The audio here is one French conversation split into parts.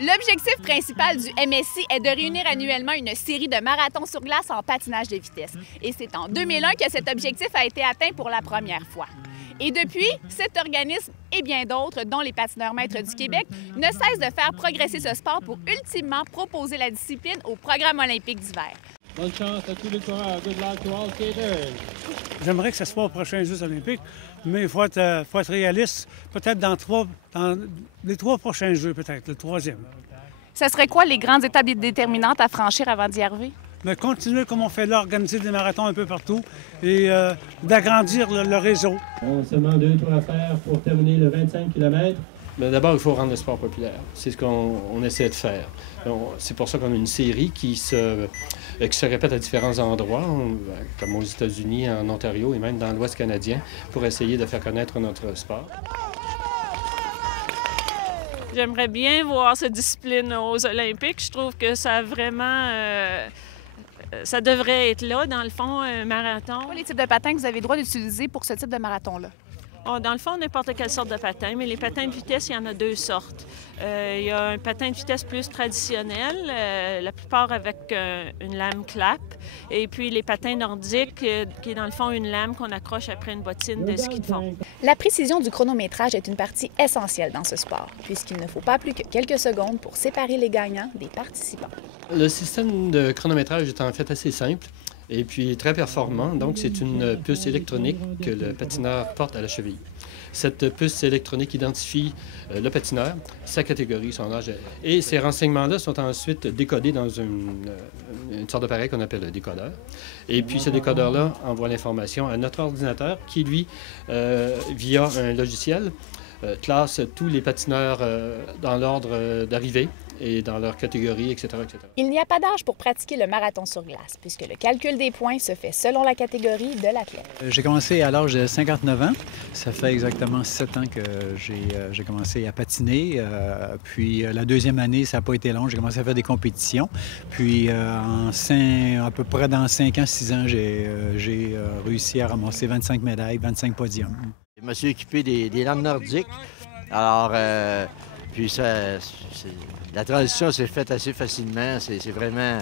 L'objectif principal du MSI est de réunir annuellement une série de marathons sur glace en patinage de vitesse. Et c'est en 2001 que cet objectif a été atteint pour la première fois. Et depuis, cet organisme et bien d'autres, dont les patineurs maîtres du Québec, ne cessent de faire progresser ce sport pour ultimement proposer la discipline au programme olympique d'hiver. Bonne chance à tous les coureurs. Good luck to all skaters. J'aimerais que ça se passe aux prochains Jeux olympiques, mais il faut être réaliste. Peut-être dans les 3 prochains Jeux, peut-être, le 3e. Ce serait quoi les grandes étapes déterminantes à franchir avant d'y arriver? Mais continuer comme on fait là, organiser des marathons un peu partout et d'agrandir le réseau. On a seulement 2 tours à faire pour terminer le 25 km. D'abord, il faut rendre le sport populaire. C'est ce qu'on essaie de faire. C'est pour ça qu'on a une série qui se répète à différents endroits, comme aux États-Unis, en Ontario et même dans l'Ouest canadien, pour essayer de faire connaître notre sport. J'aimerais bien voir cette discipline aux Olympiques. Je trouve que ça a vraiment... ça devrait être là, dans le fond, un marathon. Quels sont les types de patins que vous avez le droit d'utiliser pour ce type de marathon-là? Oh, dans le fond, n'importe quelle sorte de patin, mais les patins de vitesse, il y en a 2 sortes. Il y a un patin de vitesse plus traditionnel, la plupart avec une lame clap, et puis les patins nordiques, qui est dans le fond une lame qu'on accroche après une bottine de ski de fond. La précision du chronométrage est une partie essentielle dans ce sport, puisqu'il ne faut pas plus que quelques secondes pour séparer les gagnants des participants. Le système de chronométrage est en fait assez simple et puis très performant. Donc, c'est une puce électronique que le patineur porte à la cheville. Cette puce électronique identifie le patineur, sa catégorie, son âge. Et ces renseignements-là sont ensuite décodés dans une sorte d'appareil qu'on appelle le décodeur. Et puis, ce décodeur-là envoie l'information à notre ordinateur qui, lui, via un logiciel, classe tous les patineurs dans l'ordre d'arrivée et dans leur catégorie, etc., etc. Il n'y a pas d'âge pour pratiquer le marathon sur glace, puisque le calcul des points se fait selon la catégorie de l'athlète. J'ai commencé à l'âge de 59 ans. Ça fait exactement 7 ans que j'ai commencé à patiner. Puis la deuxième année, ça n'a pas été long. J'ai commencé à faire des compétitions. Puis à peu près dans 5 ans, 6 ans, j'ai réussi à ramasser 25 médailles, 25 podiums. Je me suis équipé des lames nordiques. Alors, puis la transition s'est faite assez facilement. C'est vraiment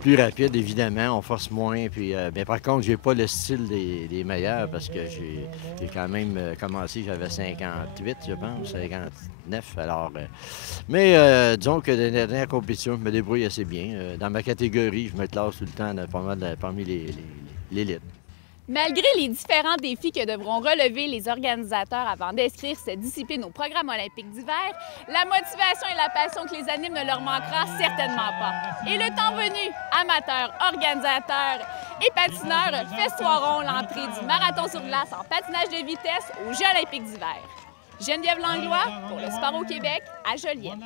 plus rapide, évidemment. On force moins. Puis, mais par contre, j'ai pas le style des meilleurs parce que j'ai quand même commencé, j'avais 58, je pense, 59. Alors, mais disons que dans les dernières compétitions, je me débrouille assez bien. Dans ma catégorie, je me classe tout le temps pas mal parmi l'élite. Malgré les différents défis que devront relever les organisateurs avant d'inscrire cette discipline au programme olympique d'hiver, la motivation et la passion qui les animent ne leur manquera certainement pas. Et le temps venu, amateurs, organisateurs et patineurs festoieront l'entrée du marathon sur glace en patinage de vitesse aux Jeux olympiques d'hiver. Geneviève Langlois pour le Sport au Québec à Joliette.